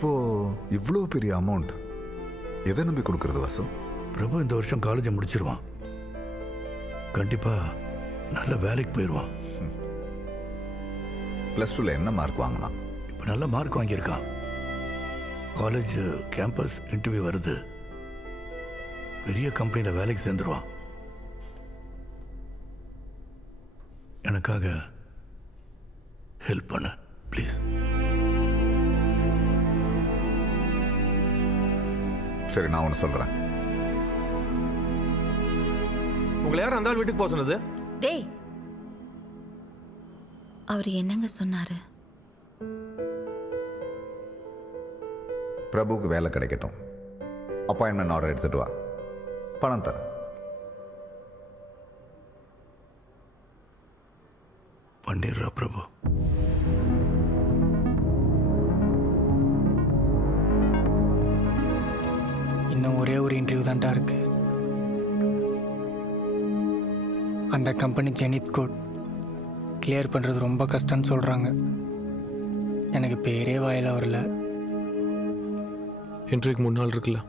இப்போ இவ்வளோ பெரிய அமௌண்ட் எதை நம்பி கொடுக்கறது வாசு? பிரபு இந்த வருஷம் காலேஜை முடிச்சிருவான். கண்டிப்பா நல்ல வேலைக்கு போயிடுவான். +2ல என்ன மார்க் வாங்கினான்? இப்போ நல்ல மார்க் வாங்கியிருக்கான். காலேஜ் கேம்பஸ் இன்டர்வியூ வருது. பெரிய கம்பெனியில் வேலைக்கு சேர்ந்துருவான். எனக்காக ஹெல்ப் பண்ண ப்ளீஸ். சரி, நான் ஒன்று சொல்கிறேன். உங்களை யார் அந்த வீட்டுக்கு போக சொன்னது? டேய், அவர் என்னங்க சொன்னாரு? பிரபுவுக்கு வேலை கிடைக்கட்டும், அப்பாயின்மெண்ட் ஆர்டர் எடுத்துட்டு வா, பணம் தரேன். பண்ணிடுறா பிரபு. இன்னும் ஒரே ஒரு இன்டர்வியூ தான்டா இருக்கு. அந்த கம்பெனி ஜெனித் கோட் கிளியர் பண்ணுறது ரொம்ப கஷ்டம்னு சொல்கிறாங்க. எனக்கு பேரே வாயில வரல. இன்டர்வியூக்கு 3 நாள் இருக்குல்ல?